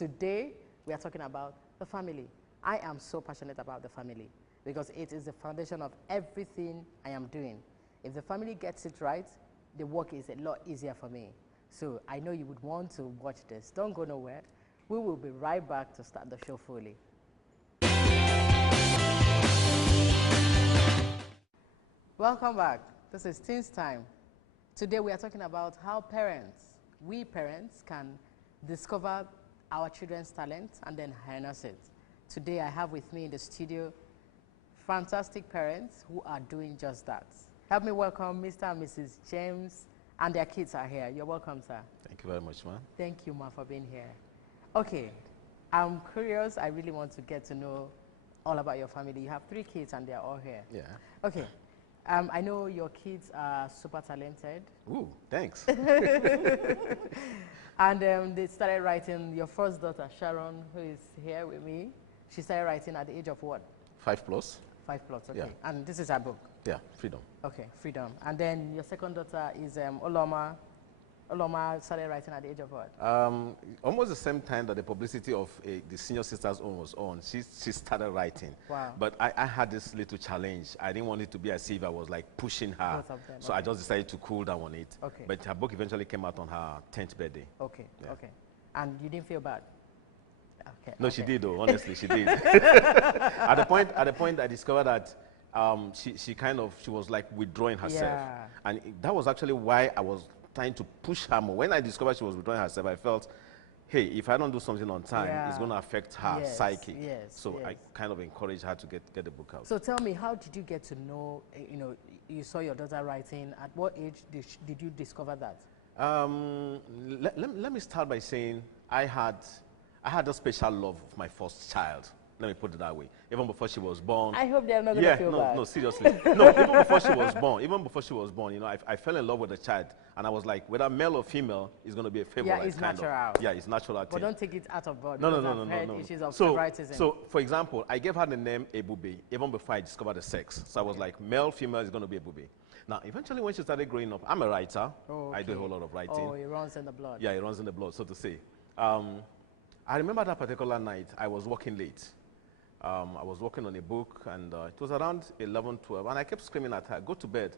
Today, we are talking about the family. I am so passionate about the family because it is the foundation of everything I am doing. If the family gets it right, the work is a lot easier for me. So I know you would want to watch this. Don't go nowhere. We will be right back to start the show fully. Welcome back. This is Teens Time. Today we are talking about how we parents can discover our children's talent and then harness it. Today I have with me in the studio fantastic parents who are doing just that. Help me welcome Mr. and Mrs. James, and their kids are here. You're welcome, sir. Thank you very much, ma'am. Thank you, ma, for being here. Okay, I'm curious. I really want to get to know all about your family. You have 3 kids and they're all here. Yeah. Okay. I know your kids are super talented. Ooh, thanks. And they started writing. Your first daughter, Sharon, who is here with me, she started writing at the age of what? 5 plus. 5 plus, okay. Yeah. And this is her book? Yeah, Freedom. Okay, Freedom. And then your second daughter is Oloma. Oloma started writing at the age of what? Almost the same time that the publicity of the Senior Sisters Own was on, she started writing. Wow. But I had this little challenge. I didn't want it to be as if I was like pushing her. Both of them, so okay. I just decided to cool down on it. Okay. But her book eventually came out on her 10th birthday. Okay, Yeah. okay. And you didn't feel bad? Okay. No, okay. she did though, honestly, she did. At the point I discovered that she was like withdrawing herself. Yeah. And that was actually why I was trying to push her more. When I discovered she was withdrawing herself, I felt, hey, if I don't do something on time, it's going to affect her psyche. Yes, so yes. I kind of encouraged her to get the book out. So tell me, how did you get to know, you saw your daughter writing. At what age did you discover that? Let me start by saying I had a special love of my first child. Let me put it that way. Even before she was born. I hope they're not going to feel bad. No, seriously. No, even before she was born, I fell in love with the child. And I was like, whether male or female, is going to be a favorite. Yeah, it's natural. Yeah, it's natural. But don't take it out of board. No. Issues of favoritism. So, for example, I gave her the name Ebube, even before I discovered the sex. So I was like, male, female is going to be Ebube. Now, eventually, when she started growing up, I'm a writer. Oh, okay. I do a whole lot of writing. Oh, it runs in the blood. Yeah, it runs in the blood, so to say. I remember that particular night, I was working late. I was working on a book, and it was around 11, 12, and I kept screaming at her, go to bed.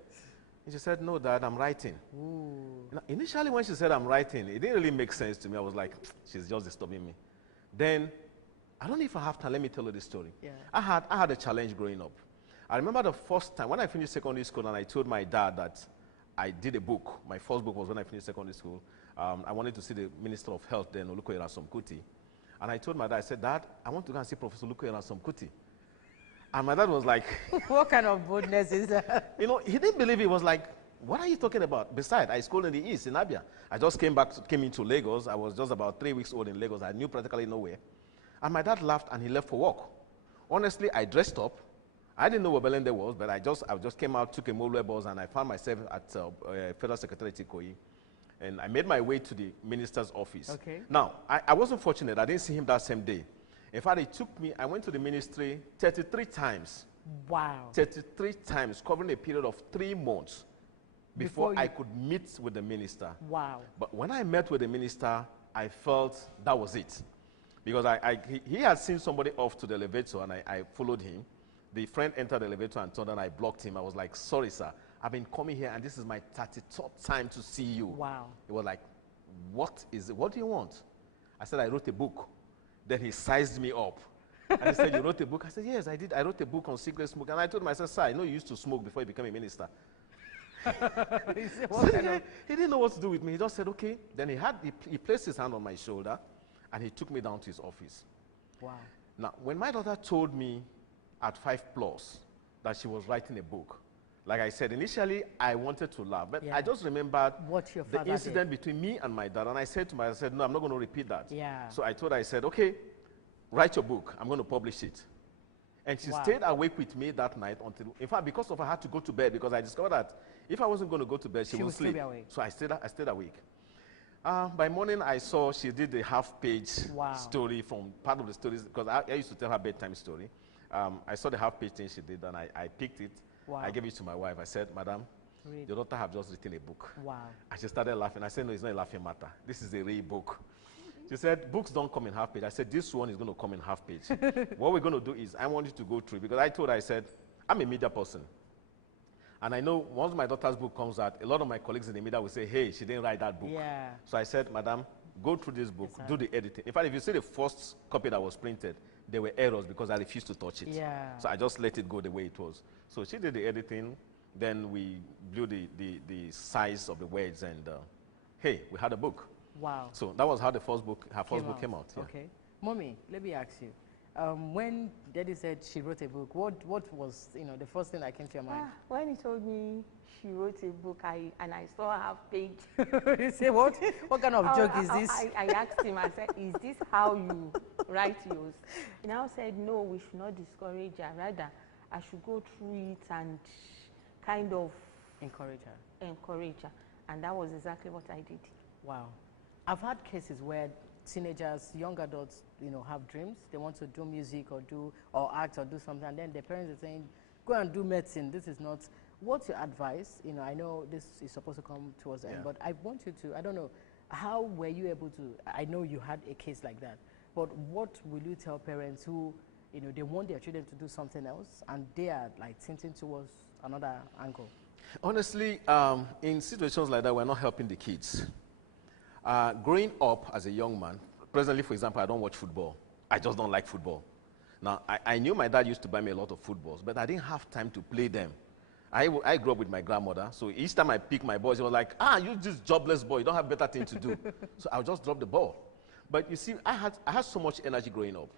And she said, no, Dad, I'm writing. Now, initially, when she said I'm writing, it didn't really make sense to me. I was like, she's just disturbing me. Then, I don't know if I have time, let me tell you the story. Yeah. I had a challenge growing up. I remember the first time, when I finished secondary school, and I told my dad that I did a book. My first book was when I finished secondary school. I wanted to see the Minister of Health then, Olukoyera Somkuti. And I told my dad, I said, Dad, I want to go and see Professor Olukoyera Somkuti. And my dad was like... What kind of boldness is that? He didn't believe it. He was like, what are you talking about? Besides, I schooled in the East, in Abia. I just came into Lagos. I was just about 3 weeks old in Lagos. I knew practically nowhere. And my dad laughed and he left for work. Honestly, I dressed up. I didn't know what Belende was, but I just came out, took a Molue bus, and I found myself at Federal Secretariat Ikoyi. And I made my way to the minister's office. Okay. Now, I wasn't fortunate. I didn't see him that same day. In fact, it took me, I went to the ministry 33 times. Wow. 33 times, covering a period of 3 months before I could meet with the minister. Wow. But when I met with the minister, I felt that was it. Because he had seen somebody off to the elevator, and I followed him. The friend entered the elevator and turned, and I blocked him. I was like, sorry, sir. I've been coming here, and this is my 33rd time to see you. Wow. He was like, what is it? What do you want? I said, I wrote a book. Then he sized me up. And he said, you wrote a book? I said, yes, I did. I wrote a book on cigarette smoke. And I told him, I said, sir, I know you used to smoke before you became a minister. He didn't know what to do with me. He just said, okay. Then he placed his hand on my shoulder, and he took me down to his office. Wow. Now, when my daughter told me at 5 plus that she was writing a book, like I said, initially I wanted to laugh, but I just remembered the incident between me and my dad, and I said to myself, I said, no, I'm not going to repeat that. Yeah. So I said, okay, write your book. I'm going to publish it. And she stayed awake with me that night until, in fact, because of her, I had to go to bed because I discovered that if I wasn't going to go to bed, she would sleep. Still be awake. So I stayed awake. By morning, I saw she did the half-page story from part of the stories, because I used to tell her bedtime story. I saw the half-page thing she did, and I picked it. Wow. I gave it to my wife. I said, Madam, your daughter have just written a book. Wow. And she started laughing. I said, no, it's not a laughing matter. This is a real book. She said, books don't come in half page. I said, this one is going to come in half page. What we're going to do is, I want you to go through, because I told her, I said, I'm a media person. And I know once my daughter's book comes out, a lot of my colleagues in the media will say, hey, she didn't write that book. Yeah. So I said, madam, go through this book, do the editing. In fact, if you see the first copy that was printed, there were errors because I refused to touch it. Yeah. So I just let it go the way it was. So she did the editing, then we blew the size of the words, and hey, we had a book. Wow. So that was how the first book, her first book came out. Yeah. Okay. Mommy, let me ask you. When Daddy said she wrote a book, what was, the first thing that came to your mind? When he told me she wrote a book, and I saw her page. You say, what? What kind of joke is this? I asked him, I said, is this how you write yours? He now said, no, we should not discourage her. Rather, I should go through it and kind of encourage her. And that was exactly what I did. Wow. I've had cases where teenagers, young adults, have dreams. They want to do music or act or do something, and then their parents are saying, go and do medicine. This is not. What's your advice? I know this is supposed to come towards the end, but I want you to, I don't know, how were you able to, I know you had a case like that, but what will you tell parents who, they want their children to do something else, and they are like tilting towards another angle? Honestly, in situations like that, we're not helping the kids. Growing up as a young man, presently, for example, I don't watch football. I just don't like football. Now, I knew my dad used to buy me a lot of footballs, but I didn't have time to play them. I grew up with my grandmother, so each time I pick my balls, she was like, you this jobless boy, you don't have better thing to do. So I'll just drop the ball. But you see, I had so much energy growing up.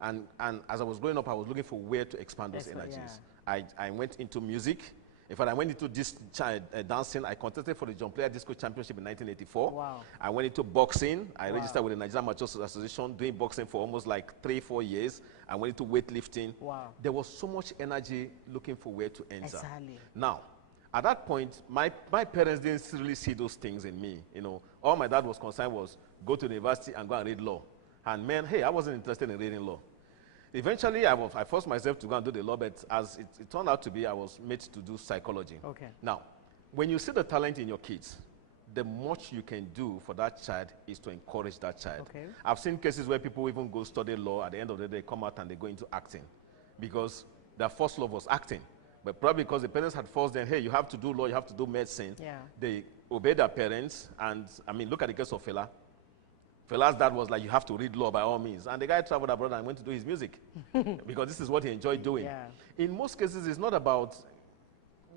And as I was growing up, I was looking for where to expand those energies. Yeah. I went into music. In fact, I went into this dancing. I contested for the John Player Disco Championship in 1984. Wow. I went into boxing. I registered with the Nigerian Amateurs Association, doing boxing for almost like 3-4 years. I went into weightlifting. Wow. There was so much energy looking for where to enter. Exactly. Now, at that point, my parents didn't really see those things in me. All my dad was concerned was go to the university and go and read law. And man, hey, I wasn't interested in reading law. Eventually, I forced myself to go and do the law, but as it turned out to be, I was made to do psychology. Okay. Now, when you see the talent in your kids, the much you can do for that child is to encourage that child. Okay. I've seen cases where people even go study law, at the end of the day, come out and they go into acting because their first love was acting. But probably because the parents had forced them, hey, you have to do law, you have to do medicine. Yeah. They obeyed their parents, and look at the case of Fela. Fela's dad was like, you have to read law by all means. And the guy traveled abroad and went to do his music because this is what he enjoyed doing. Yeah. In most cases, it's not about,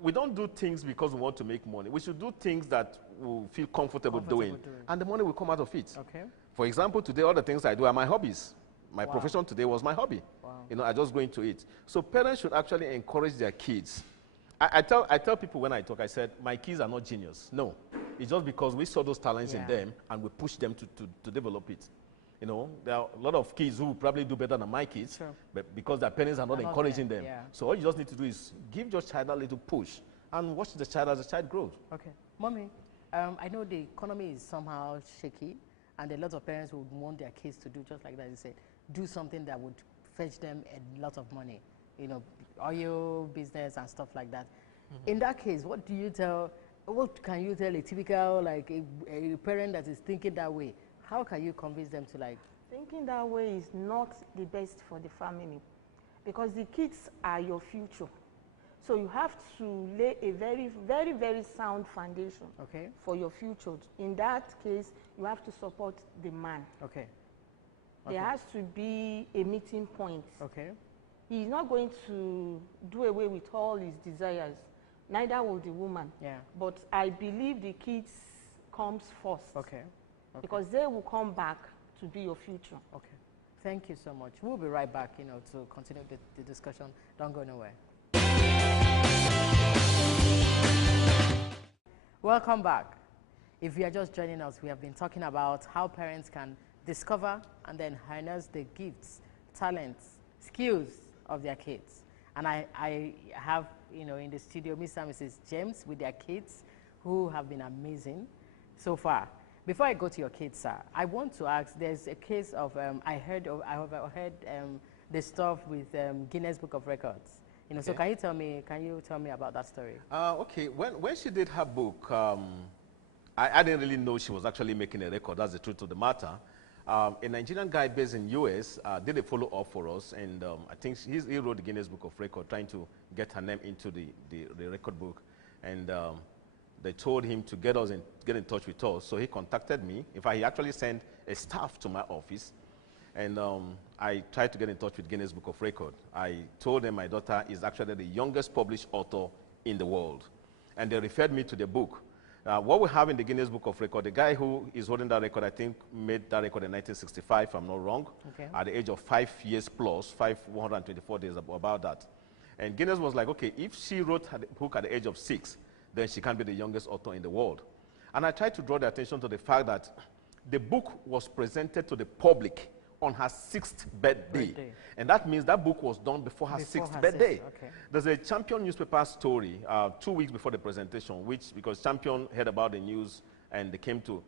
we don't do things because we want to make money. We should do things that we feel comfortable doing. And the money will come out of it. Okay. For example, today, all the things I do are my hobbies. My profession today was my hobby. Wow. I just go into it. So parents should actually encourage their kids. I tell people when I talk, I said, my kids are not genius. No. It's just because we saw those talents in them and we pushed them to develop it. There are a lot of kids who probably do better than my kids, but because their parents are not encouraging them. Yeah. So all you just need to do is give your child a little push and watch the child as the child grows. Okay. Mommy, I know the economy is somehow shaky, and a lot of parents would want their kids to do just like that. You said, do something that would fetch them a lot of money. Oil business and stuff like that. Mm-hmm. In that case, what can you tell a typical, a parent that is thinking that way? How can you convince them to Thinking that way is not the best for the family, because the kids are your future. So you have to lay a very, very, very sound foundation for your future. In that case, you have to support the man. Okay. There has to be a meeting point. Okay. He's not going to do away with all his desires. Neither will the woman. Yeah. But I believe the kids comes first. Okay. Because they will come back to be your future. Okay. Thank you so much. We'll be right back, to continue the discussion. Don't go nowhere. Welcome back. If you are just joining us, we have been talking about how parents can discover and then harness the gifts, talents, skills of their kids. And I have, in the studio, Mr. and Mrs. James with their kids who have been amazing so far. Before I go to your kids, sir, I want to ask, there's a case of, I have heard the stuff with Guinness Book of Records. So can you tell me about that story? Okay, when she did her book, I didn't really know she was actually making a record. That's the truth of the matter. A Nigerian guy based in US did a follow-up for us, and I think he wrote the Guinness Book of Record, trying to get her name into the record book. And they told him to get in touch with us. So he contacted me. In fact, he actually sent a staff to my office. And I tried to get in touch with Guinness Book of Record. I told them my daughter is actually the youngest published author in the world. And they referred me to the book. What we have in the Guinness Book of Record, the guy who is holding that record, I think, made that record in 1965, if I'm not wrong, at the age of 5 years plus, 124 days, about that. And Guinness was like, okay, if she wrote her book at the age of 6, then she can be the youngest author in the world. And I tried to draw the attention to the fact that the book was presented to the public on her 6th birthday. And that means that book was done before her 6th birthday. Okay. There's a Champion newspaper story 2 weeks before the presentation, because Champion heard about the news and they came to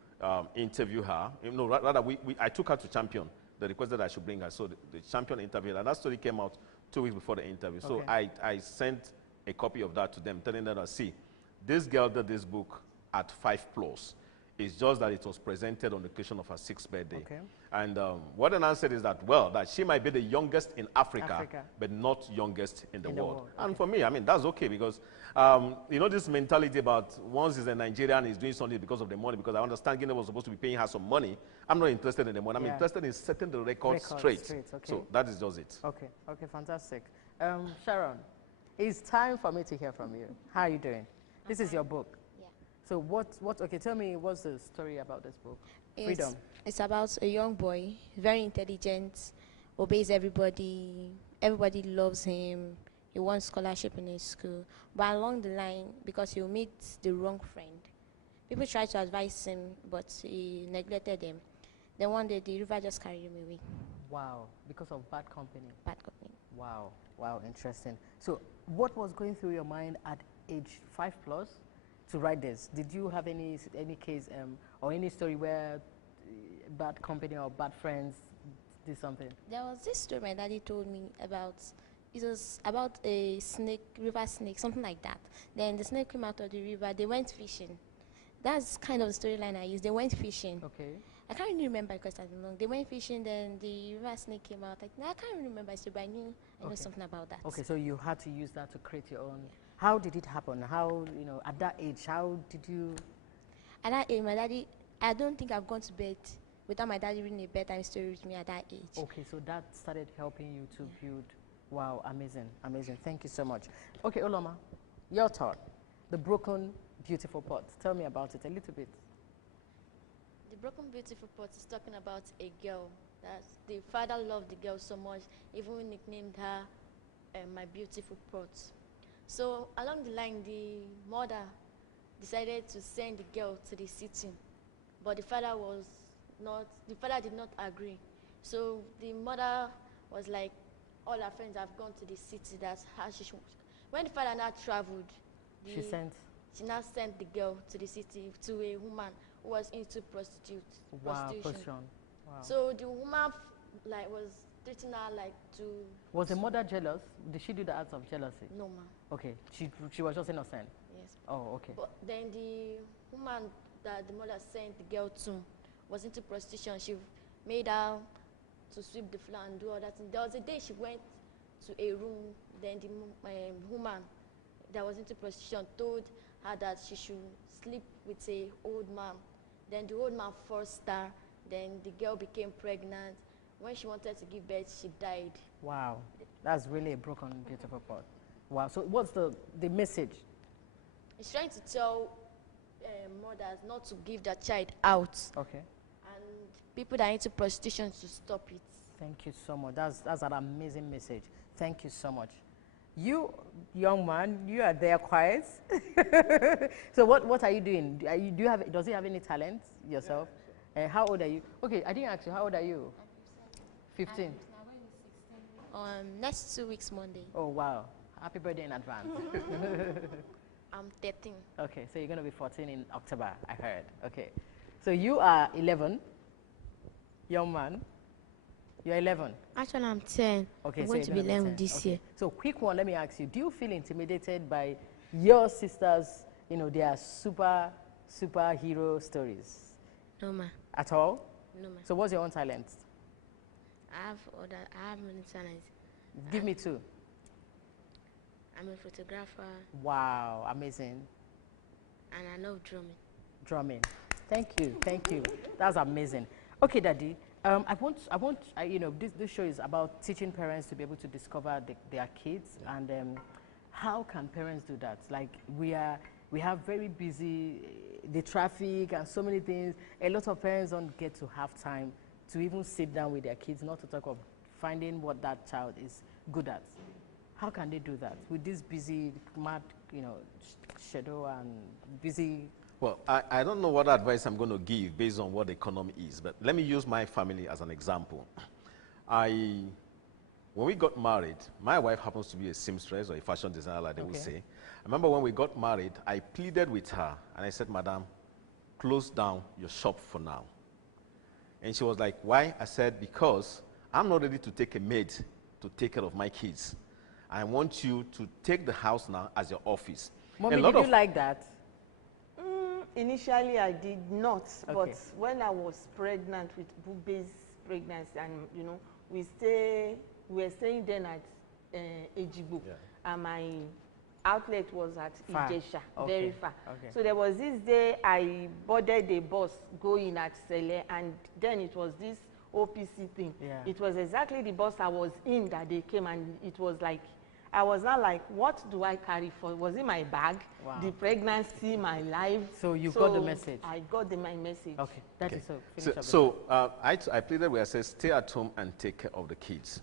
interview her. Rather, I took her to Champion. They requested I should bring her. So the Champion interviewed her. And that story came out 2 weeks before the interview. So I sent a copy of that to them, telling them, see, this girl did this book at 5+. It's just that it was presented on the occasion of her 6th birthday. Okay. And what an answer is that, well, that she might be the youngest in Africa. But not youngest in the world. Okay. And for me, I mean, that's okay, because, you know, this mentality about once he's a Nigerian, he's doing something because of the money, because I understand Guinness was supposed to be paying her some money. I'm not interested in the money. I'm interested in setting the record straight. Okay. So that is just it. Okay, okay, fantastic. Sharon, it's time for me to hear from you. How are you doing? This is your book. So okay, tell me, what's the story about this book? Freedom. It's about a young boy, very intelligent, obeys everybody loves him, he wants scholarship in his school. But along the line, because he'll meet the wrong friend, people try to advise him, but he neglected them. Then one day, the river just carried him away. Wow, because of bad company? Bad company. Wow, wow, interesting. So what was going through your mind at age 5+ to write this? Did you have any case or any story where bad company or bad friends did something? There was this story my daddy told me about. It was about a snake, river snake, something like that. Then the snake came out of the river. They went fishing. That's kind of the storyline I used. They went fishing. Okay. I can't really remember because I don't know. They went fishing, then the river snake came out. I can't really remember, but I know something about that. Okay, so you had to use that to create your own. How did it happen? How, at that age, how did you? At that age, my daddy, I don't think I've gone to bed without my daddy reading a bedtime story with me at that age. Okay, so that started helping you to build. Wow, amazing, amazing. Thank you so much. Okay, Oloma, your turn. The Broken Beautiful Pot. Tell me about it a little bit. The Broken Beautiful Pot is talking about a girl that the father loved the girl so much, even nicknamed her My Beautiful Pot. So along the line, the mother decided to send the girl to the city, but the father did not agree. So the mother was like, all her friends have gone to the city, that's how she should. When the father now traveled, she now sent the girl to the city to a woman who was into prostitution. Wow. So the woman was treating her like to. Was the mother jealous? Did she do the acts of jealousy? No, ma'am. Okay, she was just innocent. Yes. Oh, okay. But then the woman that the mother sent the girl to was into prostitution. She made her to sweep the floor and do all that. And there was a day she went to a room. Then the woman that was into prostitution told her that she should sleep with an old man. Then the old man forced her. Then the girl became pregnant. When she wanted to give birth, she died. Wow, that's really a broken, beautiful part. Wow, so what's the message? It's trying to tell mothers not to give their child out. Okay. And people that are into prostitution to stop it. Thank you so much. That's an amazing message. Thank you so much. You, young man, you are there quiet. So what are you doing? Does he have any talent yourself? Yeah, how old are you? Okay, I didn't ask you, how old are you? 15. Next 2 weeks, Monday. Oh, wow. Happy birthday in advance. I'm 13. Okay, so you're going to be 14 in October, I heard. Okay. So you are 11, young man. You're 11. Actually, I'm 10. Okay, I'm so going to be 11 this year. So quick one, let me ask you, do you feel intimidated by your sisters, their superhero stories? No, ma. At all? No, ma'am. So what's your own talent? I have many talents. Give me two. I'm a photographer. Wow, amazing. And I love drumming. Drumming. Thank you, thank you. That's amazing. Okay, Daddy. You know, this show is about teaching parents to be able to discover their kids, and how can parents do that? Like we have very busy, the traffic and so many things. A lot of parents don't get to have time to even sit down with their kids, not to talk of finding what that child is good at. How can they do that with this busy, mad, you know, schedule and busy? Well, I don't know what advice I'm going to give based on what the economy is, but let me use my family as an example. When we got married, my wife happens to be a seamstress or a fashion designer, like they would say. I remember when we got married, I pleaded with her, and I said, Madam, close down your shop for now. And she was like, why? I said, because I'm not ready to take a maid to take care of my kids. I want you to take the house now as your office. Mommy, did you like that? Initially, I did not, but when I was pregnant with Bube's pregnancy, and you know, we were staying then at Ejigbo, and my outlet was at Ijesha, very far. So there was this day I boarded the bus going at Sele, and then it was this OPC thing. It was exactly the bus I was in that they came, and it was like, I was not like, what do I carry for? Was it my bag, the pregnancy, my life? So you got the message. I got my message. Okay, that is I pleaded where I said, stay at home and take care of the kids.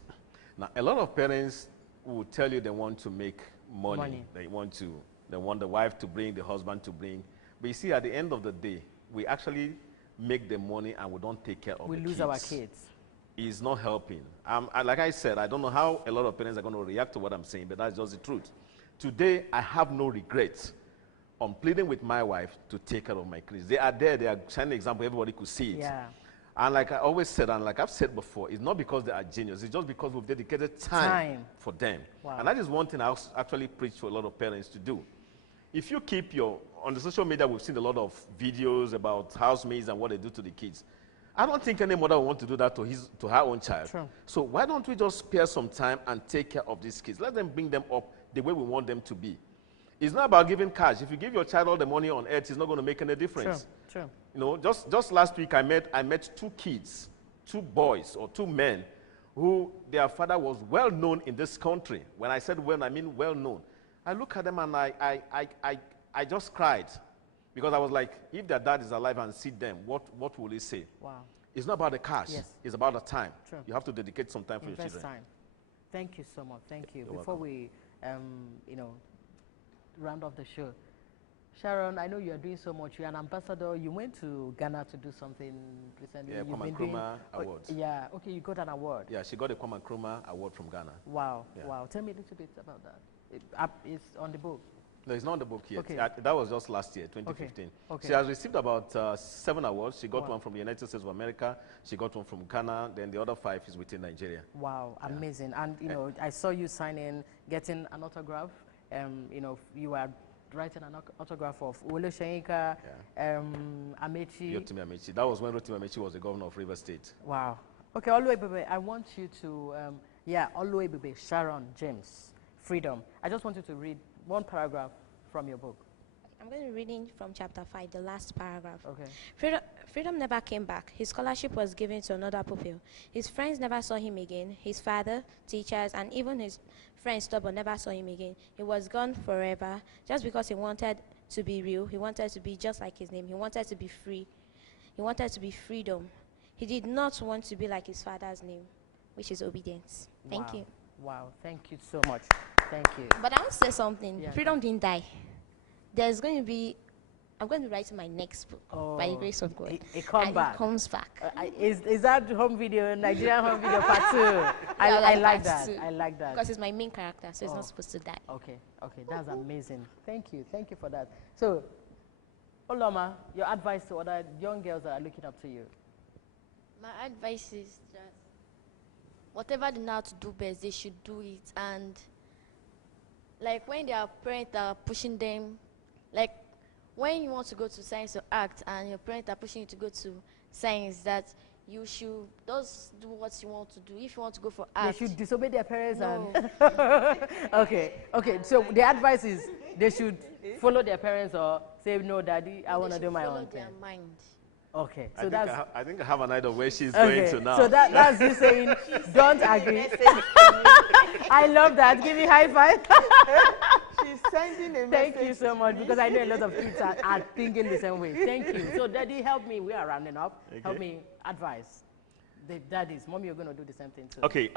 Now, a lot of parents will tell you they want to make money. They want the wife to bring, the husband to bring. But you see, at the end of the day, we actually make the money and we don't take care of the kids. We lose our kids. Is not helping. Like I said, I don't know how a lot of parents are going to react to what I'm saying, but that's just the truth. Today, I have no regrets on pleading with my wife to take care of my kids. They are there. They are shining example. Everybody could see it. And like I always said, and like I've said before, it's not because they are genius. It's just because we've dedicated time for them. And that is one thing I actually preach to a lot of parents to do. If you keep on the social media, we've seen a lot of videos about housemaids and what they do to the kids. I don't think any mother will want to do that to her own child. So why don't we just spare some time and take care of these kids? Let them bring them up the way we want them to be. It's not about giving cash. If you give your child all the money on earth, it's not going to make any difference. You know, just last week I met two kids, two boys or two men, who their father was well known in this country. When I said well, I mean well known. I look at them and I just cried. Because I was like, if their dad is alive and see them, what will he say? It's not about the cash. It's about the time. You have to dedicate some time for your children. Time. Thank you so much. Thank you. You're Before welcome. we, you know, round off the show, Sharon, I know you are doing so much. You're an ambassador. You went to Ghana to do something recently. Yeah, Kwame Nkrumah Award. Yeah, okay, you got an award. Yeah, she got a Kwame Nkrumah Award from Ghana. Wow, wow. Tell me a little bit about that. It's on the book. No, it's not on the book yet. That was just last year, 2015. She has received about 7 awards. She got one from the United States of America. She got one from Ghana. Then the other 5 is within Nigeria. Wow, amazing. And, you know, I saw you sign in, getting an autograph. You know, you were writing an autograph of Wole Soyinka, Amechi. Rotimi Amechi. That was when Rotimi Amechi was the governor of Rivers State. Wow. Okay, Oluwebube, I want you to, Oluwebube, Sharon James, Freedom. I just want you to read one paragraph from your book. I'm going to be reading from chapter 5, the last paragraph. Freedom never came back. His scholarship was given to another pupil. His friends never saw him again. His father, teachers, and even his friends stubborn never saw him again. He was gone forever just because he wanted to be real. He wanted to be just like his name. He wanted to be free. He wanted to be freedom. He did not want to be like his father's name, which is obedience. Thank you. Wow, thank you so much. Thank you. But I want to say something. Freedom didn't die. There's going to be, I'm going to write my next book by the grace of God. It comes back. It comes back. Is that home video, Nigerian home video part 2? I like that. I like that. Because it's my main character, so it's not supposed to die. Okay, that's amazing. Thank you for that. So, Oloma, your advice to other young girls that are looking up to you? My advice is that whatever they know how to do best, they should do it. And like when their parents are pushing them, like when you want to go to science or art and your parents are pushing you to go to science, that you should just do what you want to do. If you want to go for art, they should disobey their parents no. and okay. So the advice is they should follow their parents or say, no, daddy, I want to do my own thing. Follow their mind. Okay, so I think I have an idea of where she's okay, going to now. So that's you saying, don't agree. I love that. Give me high five. She's sending a Thank message. you so much, because I know a lot of kids are thinking the same way. Thank you. So daddy, help me. We are rounding up. Okay. Help me advise the daddies. Mommy, you're going to do the same thing too. Okay,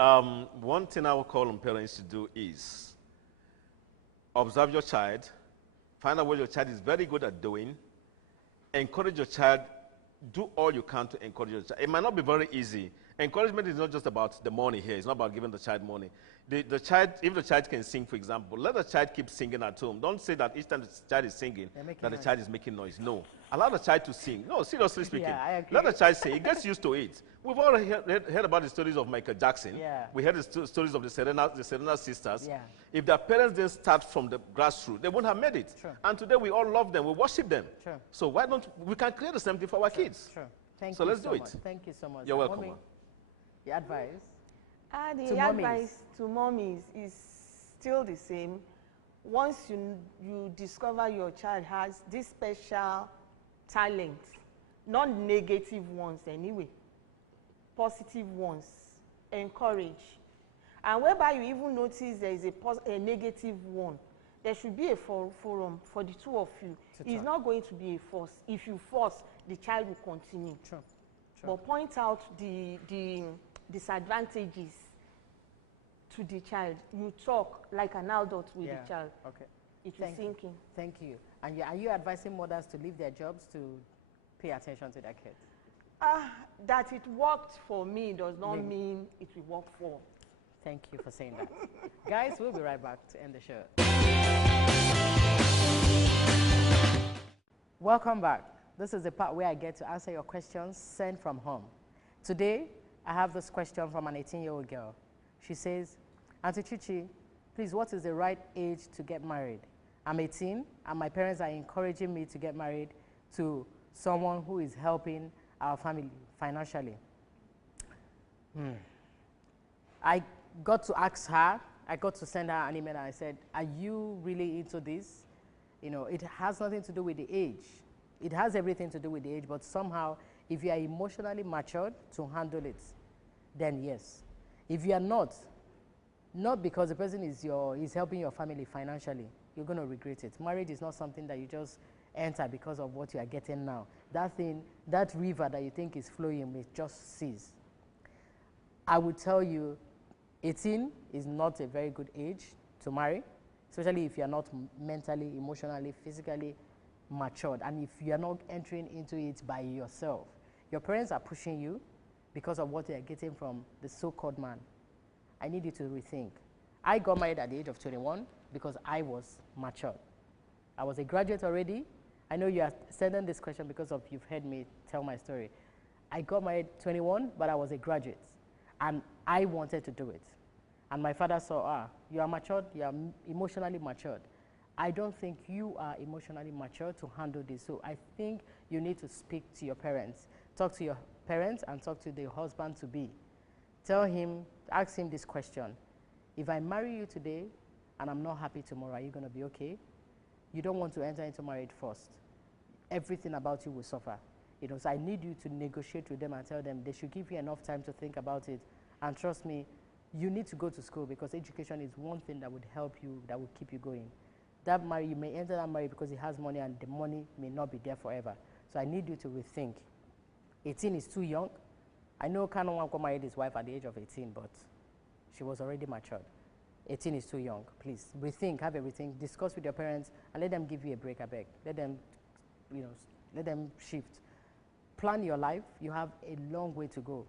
one thing I will call on parents to do is observe your child, find out what your child is very good at doing, encourage your child, do all you can to encourage your child. It might not be very easy. Encouragement is not just about the money here. It's not about giving the child money. The child, if the child can sing, for example, let the child keep singing at home. Don't say that each time the child is singing, that the child is making noise. No. Allow the child to sing. No, seriously speaking. Yeah, I agree. Let the child sing. He gets used to it. We've all heard about the stories of Michael Jackson. Yeah. We heard the stories of the Serena sisters. Yeah. If their parents didn't start from the grassroots, they wouldn't have made it. Sure. And today we all love them. We worship them. Sure. So why don't we can create the same thing for our kids? Sure. Thank So you let's so do much. it. Thank you so much. You're welcome, Mommy, ma. the advice. The To advice to mommies is still the same. Once you discover your child has this special talent, not negative ones anyway, positive ones, encourage. And whereby you even notice there is a negative one, there should be a forum for the two of you. It's not going to be a force. If you force, the child will continue. Sure. But point out the disadvantages to the child. You talk like an adult with the child. Okay. It will sink in. Thank you. And are you advising mothers to leave their jobs to pay attention to their kids? That it worked for me does not mean it will work for. Thank you for saying that. Guys, we'll be right back to end the show. Welcome back. This is the part where I get to answer your questions sent from home. Today, I have this question from an 18-year-old girl. She says, Auntie Chichi, please, what is the right age to get married? I'm 18, and my parents are encouraging me to get married to someone who is helping our family financially. I got to ask her, I got to send her an email, and I said, are you really into this? You know, it has nothing to do with the age. It has everything to do with the age, but somehow, if you are emotionally matured to handle it, then yes. If you are not because the person is helping your family financially, you're going to regret it. Marriage is not something that you just enter because of what you are getting now. That river that you think is flowing may just cease. I would tell you, 18 is not a very good age to marry, especially if you are not mentally, emotionally, physically matured, and if you are not entering into it by yourself. Your parents are pushing you because of what they are getting from the so-called man. I need you to rethink. I got married at the age of 21 because I was matured. I was a graduate already. I know you are sending this question because of you've heard me tell my story. I got married 21, but I was a graduate, and I wanted to do it. And my father saw, you are matured, you are emotionally matured. I don't think you are emotionally mature to handle this. So I think you need to speak to your parents. Talk to your parents and talk to the husband-to-be. Tell him, ask him this question. If I marry you today and I'm not happy tomorrow, are you going to be okay? You don't want to enter into marriage first. Everything about you will suffer. You know, so I need you to negotiate with them and tell them they should give you enough time to think about it. And trust me, you need to go to school because education is one thing that would help you, that would keep you going. That marriage, you may enter that marriage because it has money and the money may not be there forever. So I need you to rethink. 18 is too young. I know Kanon married his wife at the age of 18, but she was already matured. 18 is too young. Please rethink, have everything, discuss with your parents, and let them give you a break, I beg. Let them, let them shift. Plan your life. You have a long way to go.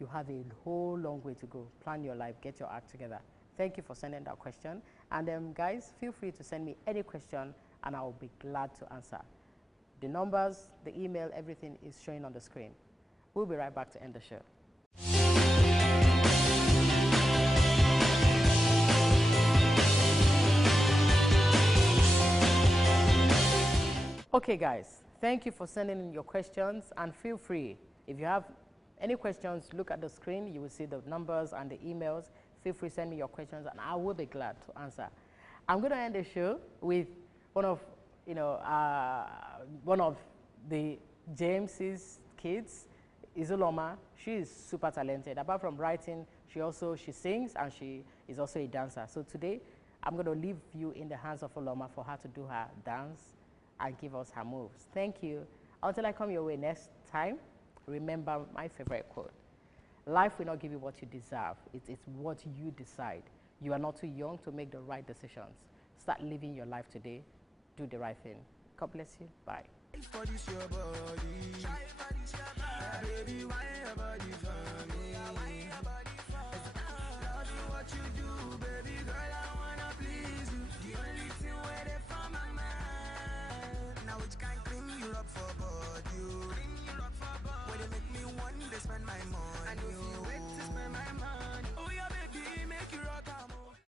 You have a whole long way to go. Plan your life. Get your act together. Thank you for sending that question. And guys, feel free to send me any question, and I will be glad to answer. The numbers, the email, everything is showing on the screen. We'll be right back to end the show. Okay, guys, thank you for sending in your questions, and feel free, if you have Any questions, look at the screen. You will see the numbers and the emails. Feel free to send me your questions, and I will be glad to answer. I'm going to end the show with one of the James's kids, Izuloma. She is super talented. Apart from writing, she sings, and she is also a dancer. So today, I'm going to leave you in the hands of Uloma for her to do her dance and give us her moves. Thank you. Until I come your way next time, remember my favorite quote. Life will not give you what you deserve. It's what you decide. You are not too young to make the right decisions. Start living your life today. Do the right thing. God bless you. Bye.